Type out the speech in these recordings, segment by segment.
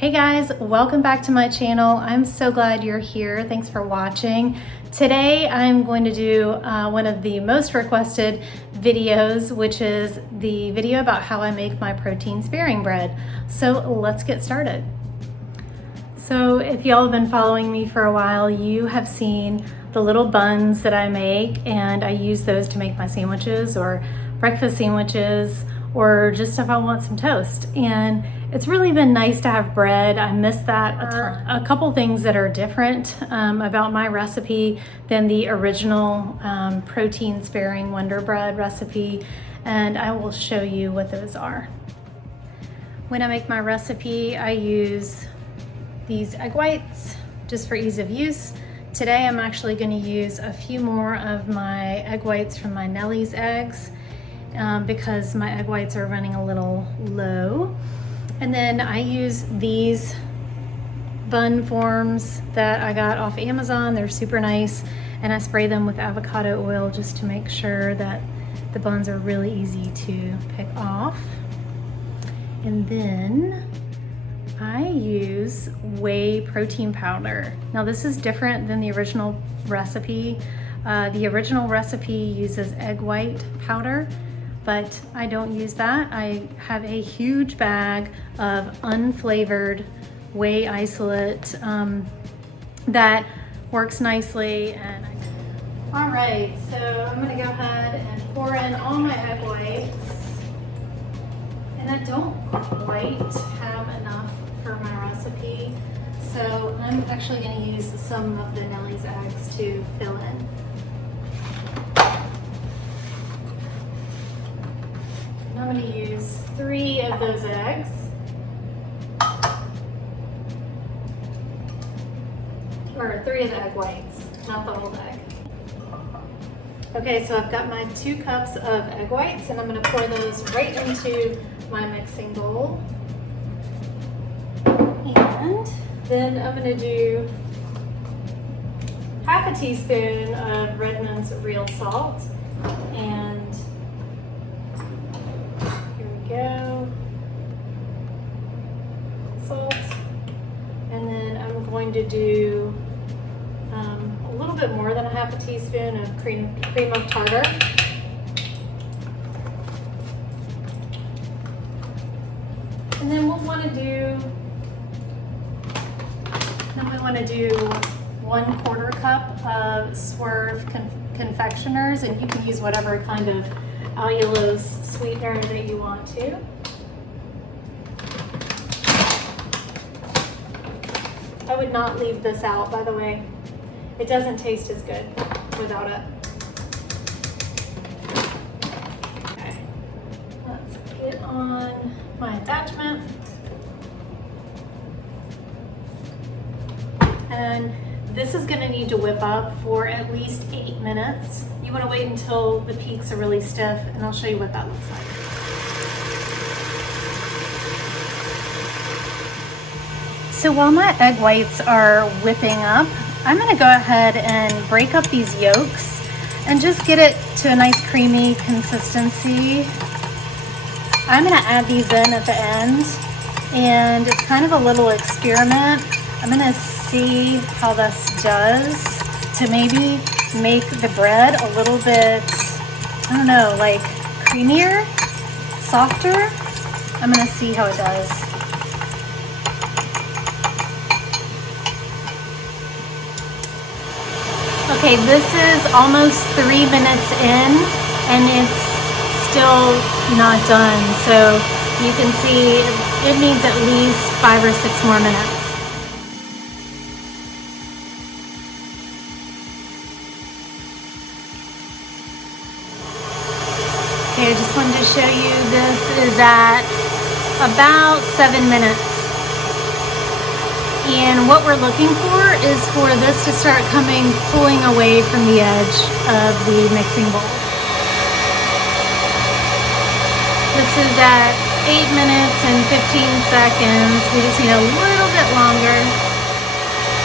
Hey guys, welcome back to my channel. I'm so glad you're here. Thanks for watching. Today I'm going to do one of the most requested videos, which is the video about how I make my protein sparing bread. So let's get started. So if y'all have been following me for a while, you have seen the little buns that I make, and I use those to make my sandwiches or breakfast sandwiches, or just if I want some toast. And it's really been nice to have bread. I miss that a ton. A couple things that are different about my recipe than the original protein sparing Wonder Bread recipe, and I will show you what those are. When I make my recipe, I use these egg whites just for ease of use. Today I'm actually going to use a few more of my egg whites from my Nellie's eggs because my egg whites are running a little low. And then I use these bun forms that I got off Amazon. They're super nice, and I spray them with avocado oil just to make sure that the buns are really easy to pick off. And then I use whey protein powder. Now this is different than the original recipe. The original recipe uses egg white powder, but I don't use that. I have a huge bag of unflavored whey isolate that works nicely. And all right, so I'm gonna go ahead and pour in all my egg whites. And I don't quite have enough for my recipe, so I'm actually gonna use some of the Nellie's eggs to fill in. I'm going to use 3 of those eggs. Or 3 of the egg whites, not the whole egg. Okay, so I've got my 2 cups of egg whites, and I'm going to pour those right into my mixing bowl. And then I'm going to do half a teaspoon of Redmond's real salt. And go, salt, and then I'm going to do a little bit more than a half a teaspoon of cream of tartar. And then we'll want to do 1/4 cup of Swerve confectioners, and you can use whatever kind of allulose sweetener that you want to. I would not leave this out, by the way. It doesn't taste as good without it. Okay, let's get on my attachment. And this is going to need to whip up for at least 8 minutes. You want to wait until the peaks are really stiff, and I'll show you what that looks like. So while my egg whites are whipping up, I'm going to go ahead and break up these yolks and just get it to a nice creamy consistency. I'm going to add these in at the end, and it's kind of a little experiment. I'm going to see how this does to maybe make the bread a little bit, I don't know, like creamier, softer. I'm gonna see how it does. Okay, this is almost 3 minutes in, and it's still not done. So you can see it needs at least 5 or 6 more minutes. Okay, I just wanted to show you this is at about 7 minutes. And what we're looking for is for this to start pulling away from the edge of the mixing bowl. This is at 8 minutes and 15 seconds. We just need a little bit longer.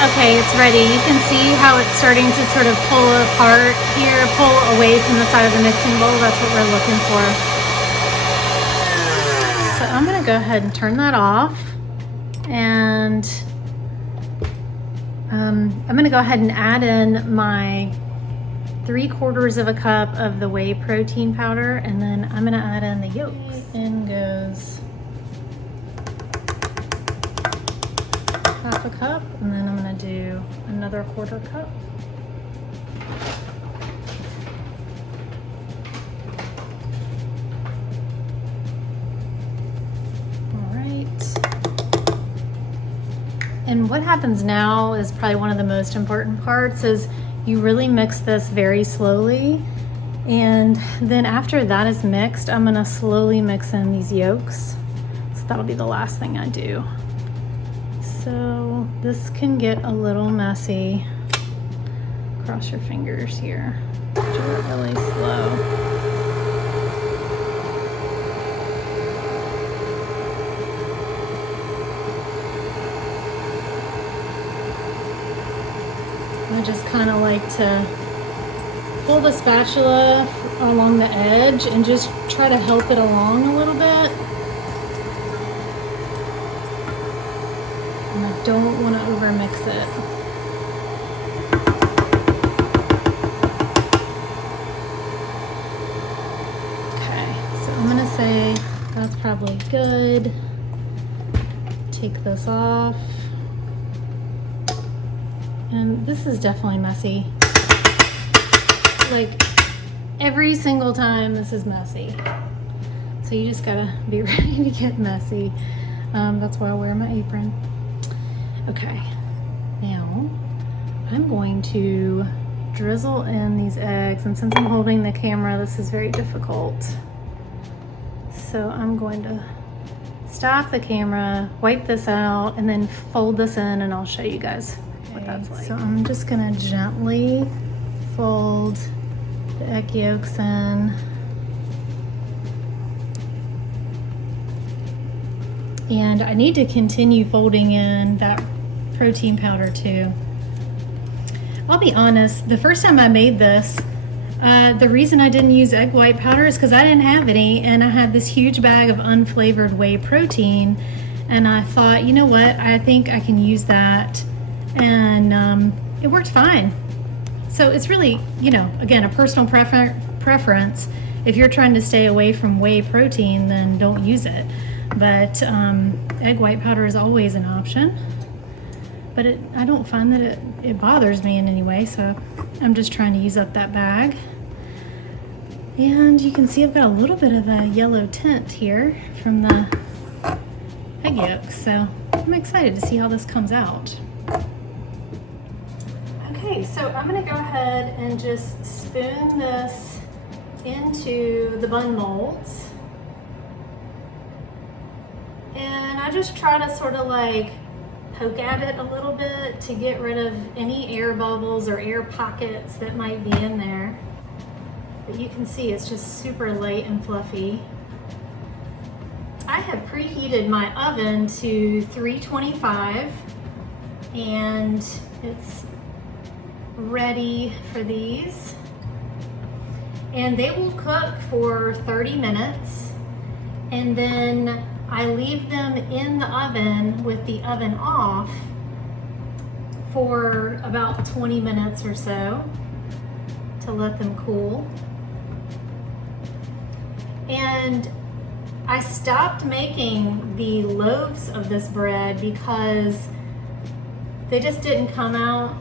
Okay, it's ready. You can see how it's starting to sort of pull apart here, pull away from the side of the mixing bowl. That's what we're looking for. So I'm gonna go ahead and turn that off. And I'm gonna go ahead and add in my 3/4 of a cup of the whey protein powder, and then I'm gonna add in the yolks. In goes 1/2 cup, and then I'm gonna do another 1/4 cup. And what happens now is probably one of the most important parts is you really mix this very slowly. And then after that is mixed, I'm gonna slowly mix in these yolks. So that'll be the last thing I do. So this can get a little messy. Cross your fingers here. Do it really slow. I just kind of like to pull the spatula along the edge and just try to help it along a little bit. And I don't want to overmix it. Okay, so I'm gonna say that's probably good. Take this off. And this is definitely messy. Like every single time this is messy. So you just gotta be ready to get messy. That's why I wear my apron. Okay, now I'm going to drizzle in these eggs. And since I'm holding the camera, this is very difficult. So I'm going to stop the camera, wipe this out, and then fold this in, and I'll show you guys what that's like. So I'm just gonna gently fold the egg yolks in. And I need to continue folding in that protein powder too. I'll be honest, the first time I made this, the reason I didn't use egg white powder is because I didn't have any, and I had this huge bag of unflavored whey protein, and I thought, you know what, I think I can use that. And it worked fine. So it's really, you know, again, a personal preference. If you're trying to stay away from whey protein, then don't use it. But egg white powder is always an option. But I don't find that it bothers me in any way, so I'm just trying to use up that bag. And you can see I've got a little bit of a yellow tint here from the egg yolks, so I'm excited to see how this comes out. Okay, so I'm gonna go ahead and just spoon this into the bun molds. And I just try to sort of like poke at it a little bit to get rid of any air bubbles or air pockets that might be in there. But you can see it's just super light and fluffy. I have preheated my oven to 325 and it's ready for these. And they will cook for 30 minutes, and then I leave them in the oven with the oven off for about 20 minutes or so to let them cool. And I stopped making the loaves of this bread because they just didn't come out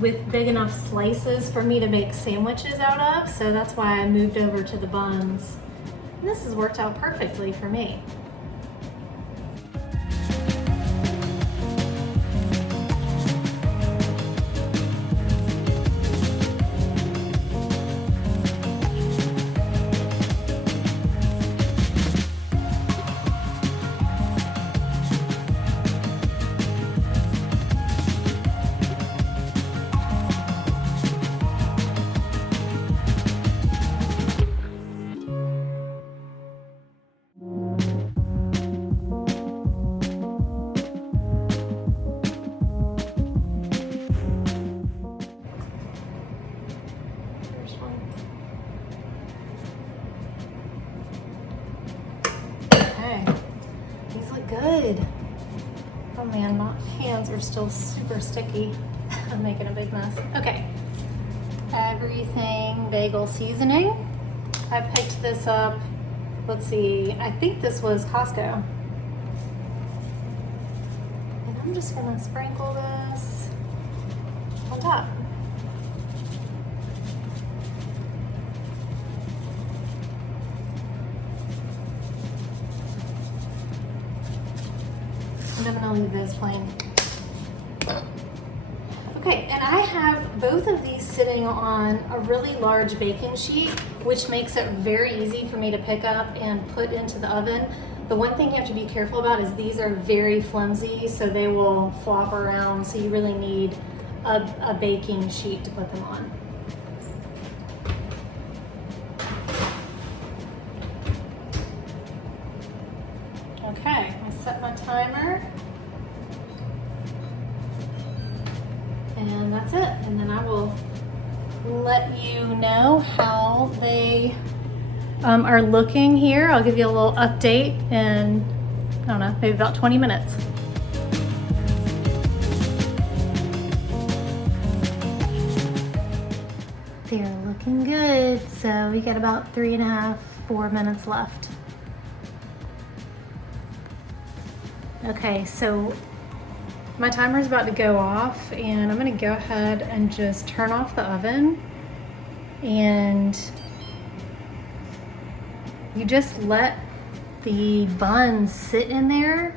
with big enough slices for me to make sandwiches out of, so that's why I moved over to the buns. And this has worked out perfectly for me. Oh man, my hands are still super sticky. I'm making a big mess. Okay, everything bagel seasoning. I picked this up, let's see, I think this was Costco. And I'm just gonna sprinkle this on top. And I'm gonna leave this plain. Okay, and I have both of these sitting on a really large baking sheet, which makes it very easy for me to pick up and put into the oven. The one thing you have to be careful about is these are very flimsy, so they will flop around, so you really need a baking sheet to put them on. Okay, I set my timer. And that's it. And then I will let you know how they are looking here. I'll give you a little update in, I don't know, maybe about 20 minutes. They're looking good. So we got about 3.5, 4 minutes left. Okay, so my timer is about to go off, and I'm gonna go ahead and just turn off the oven. And you just let the buns sit in there,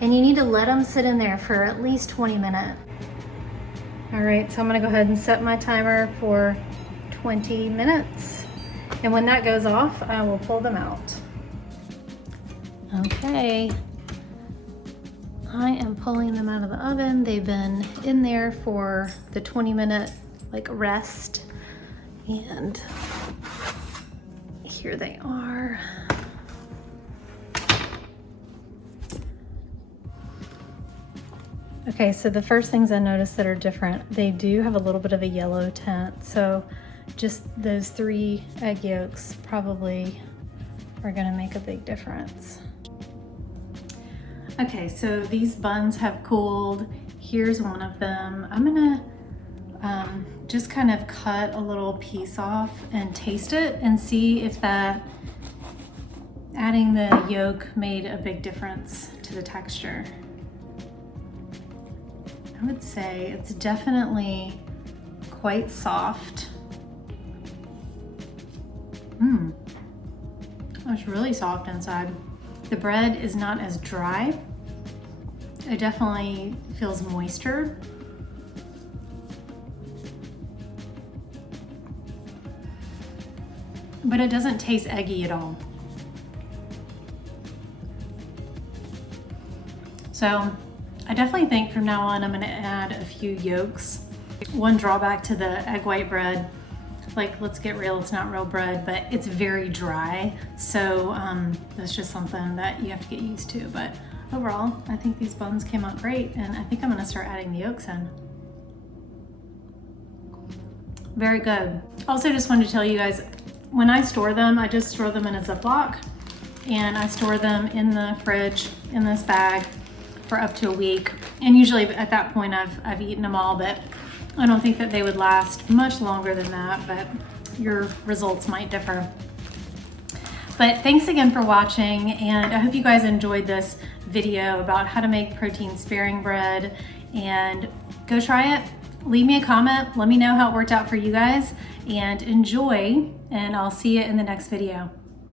and you need to let them sit in there for at least 20 minutes. All right, so I'm gonna go ahead and set my timer for 20 minutes. And when that goes off, I will pull them out. Okay. I am pulling them out of the oven. They've been in there for the 20-minute rest, and here they are. Okay, so the first things I noticed that are different, they do have a little bit of a yellow tint, so just those 3 egg yolks probably are gonna make a big difference. Okay, so these buns have cooled. Here's one of them. I'm gonna just kind of cut a little piece off and taste it and see if that adding the yolk made a big difference to the texture. I would say it's definitely quite soft. It's really soft inside. The bread is not as dry. It definitely feels moister. But it doesn't taste eggy at all. So I definitely think from now on I'm gonna add a few yolks. One drawback to the egg white bread, let's get real, it's not real bread, but it's very dry. So that's just something that you have to get used to. But overall, I think these buns came out great, and I think I'm gonna start adding the yolks in. Very good. Also just wanted to tell you guys, when I store them, I just store them in a Ziploc, and I store them in the fridge in this bag for up to a week. And usually at that point I've eaten them all, but I don't think that they would last much longer than that, but your results might differ. But thanks again for watching, and I hope you guys enjoyed this video about how to make protein sparing bread. And go try it. Leave me a comment. Let me know how it worked out for you guys, and enjoy, and I'll see you in the next video.